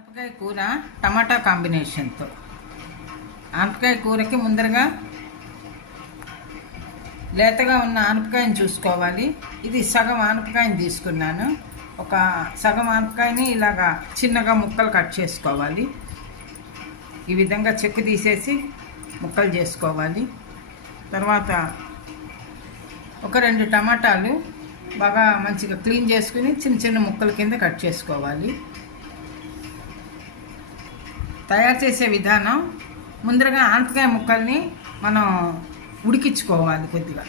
ఆనపకాయ కూర టమాటా కాంబినేషన్తో. ఆనపకాయ కూరకి ముందరగా లేతగా ఉన్న ఆనపకాయని చూసుకోవాలి. ఇది సగం ఆనపకాయని తీసుకున్నాను. ఒక సగం ఆనపకాయని ఇలాగా చిన్నగా ముక్కలు కట్ చేసుకోవాలి. ఈ విధంగా చెక్కు తీసేసి ముక్కలు చేసుకోవాలి. తర్వాత ఒక రెండు టమాటాలు బాగా మంచిగా క్లీన్ చేసుకుని చిన్న చిన్న ముక్కల కింద కట్ చేసుకోవాలి. తయారు చేసే విధానం ముందరగా ఆనపకాయ ముక్కల్ని మనం ఉడికించుకోవాలి కొద్దిగా.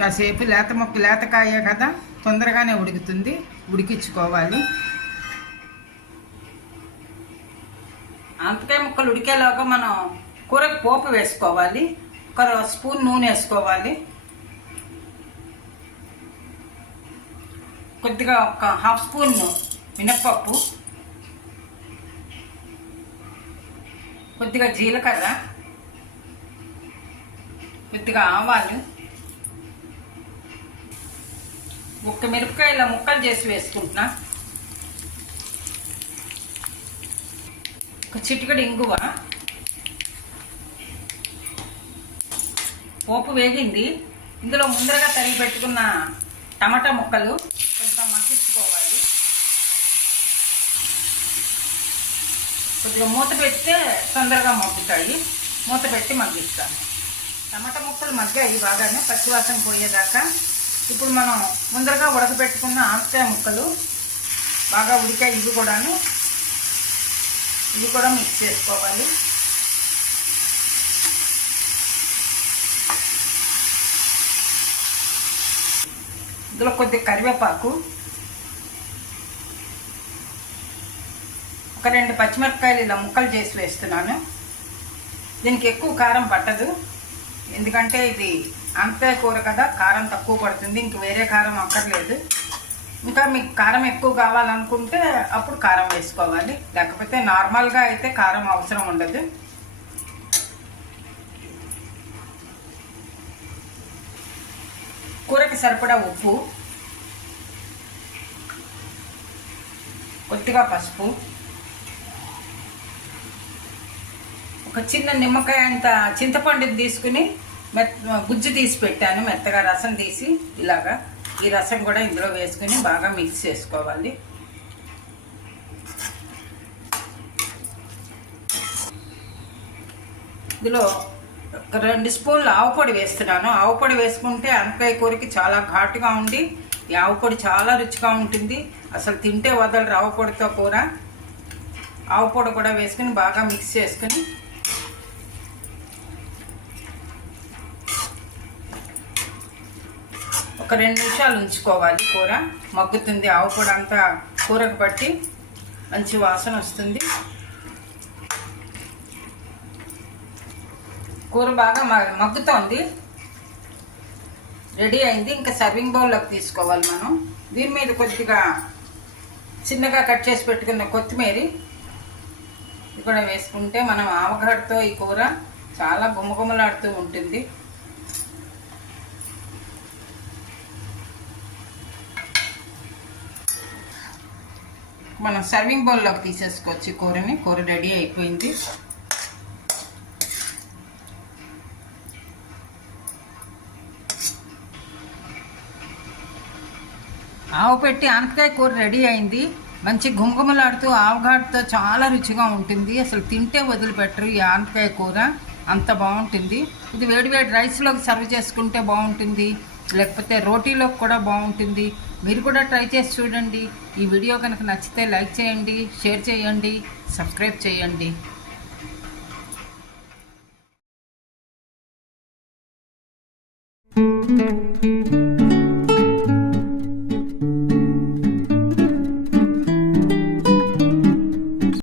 కాసేపు లేత ముక్క లేతకాయ కదా తొందరగానే ఉడుకుతుంది ఉడికించుకోవాలి. ఆనపకాయ ముక్కలు ఉడికేలాగా మనం కూరకు పోపు వేసుకోవాలి ఒక స్పూన్ నూనె వేసుకోవాలి. కొద్దిగా ఒక హాఫ్ స్పూన్ మినప్పప్పు కొద్దిగా జీలకర్ర కొద్దిగా ఆవాలు ఒక్క మిరపకాయ ఇలా ముక్కలు చేసి వేసుకుంటున్నా. ఒక చిటికడి ఇంగువ. పోపు వేగింది. ఇందులో ముందరగా తరిగి పెట్టుకున్న టమాటా ముక్కలు. కొద్దిగా మూత పెడితే తొందరగా మగ్గుతాయి. మూత పెట్టి మగ్గిస్తాను టమాటా ముక్కలు మగ్గాయి బాగానే పచ్చివాసన పోయేదాకా. ఇప్పుడు మనం ముందరగా ఉడకబెట్టుకున్న ఆనపకాయ ముక్కలు బాగా ఉడికాయి ఇవి కూడాను. ఇవి కూడా మిక్స్ చేసుకోవాలి. ఇందులో కొద్దిగా కరివేపాకు ఒక రెండు పచ్చిమిరపకాయలు ఇలా ముక్కలు చేసి వేస్తున్నాను. దీనికి ఎక్కువ కారం పట్టదు. ఎందుకంటే ఇది అంతే కూర కదా కారం తక్కువ పడుతుంది. ఇంక వేరే కారం అక్కర్లేదు. ఇంకా మీకు కారం ఎక్కువ కావాలనుకుంటే అప్పుడు కారం వేసుకోవాలి. లేకపోతే నార్మల్గా అయితే కారం అవసరం ఉండదు. కూరకి సరిపడా ఉప్పు కొద్దిగా పసుపు ఒక చిన్న నిమ్మకాయ అంత చింతపండుని తీసుకుని మెత్ గుజ్జు తీసి పెట్టాను మెత్తగా రసం తీసి ఇలాగా. ఈ రసం కూడా ఇందులో వేసుకుని బాగా మిక్స్ చేసుకోవాలి. ఇందులో ఒక రెండు స్పూన్లు ఆవు పొడి వేస్తున్నాను. ఆవు పొడి వేసుకుంటే అనకాయ కూరకి చాలా ఘాటుగా ఉండి ఈ ఆవు పొడి చాలా రుచిగా ఉంటుంది. అసలు తింటే వదలరు ఆవు పొడితో కూర. ఆవు పొడి కూడా వేసుకుని బాగా మిక్స్ చేసుకుని ఒక రెండు నిమిషాలు ఉంచుకోవాలి కూర. మగ్గుతుంది ఆవు కూడా అంతా కూరకు పట్టి మంచి వాసన వస్తుంది. కూర బాగా మ- మగ్గుతోంది. రెడీ అయింది. ఇంకా సర్వింగ్ బౌల్లోకి తీసుకోవాలి మనం. దీని మీద కొద్దిగా చిన్నగా కట్ చేసి పెట్టుకున్న కొత్తిమీర ఇది కూడా వేసుకుంటే మనం ఆవగడ్డతో ఈ కూర చాలా గుమ్మగుమ్మలాడుతూ ఉంటుంది. మనం సర్వింగ్ బౌల్లోకి తీసేసుకోవచ్చు. కూరని కూర రెడీ అయిపోయింది. ఆవు పెట్టి ఆనపకాయ కూర రెడీ అయింది. మంచి గుమగుమలాడుతూ ఆవగాటుతో చాలా రుచిగా ఉంటుంది. అసలు తింటే వదిలిపెట్టరు ఈ ఆనపకాయ కూర. అంత బాగుంటుంది. ఇది వేడివేడి రైస్లోకి సర్వ్ చేసుకుంటే బాగుంటుంది. లేకపోతే రోటీలోకి కూడా బాగుంటుంది. మీరు కూడా ట్రై చేసి చూడండి. ఈ వీడియో కనుక నచ్చితే లైక్ చేయండి షేర్ చేయండి సబ్స్క్రైబ్ చేయండి.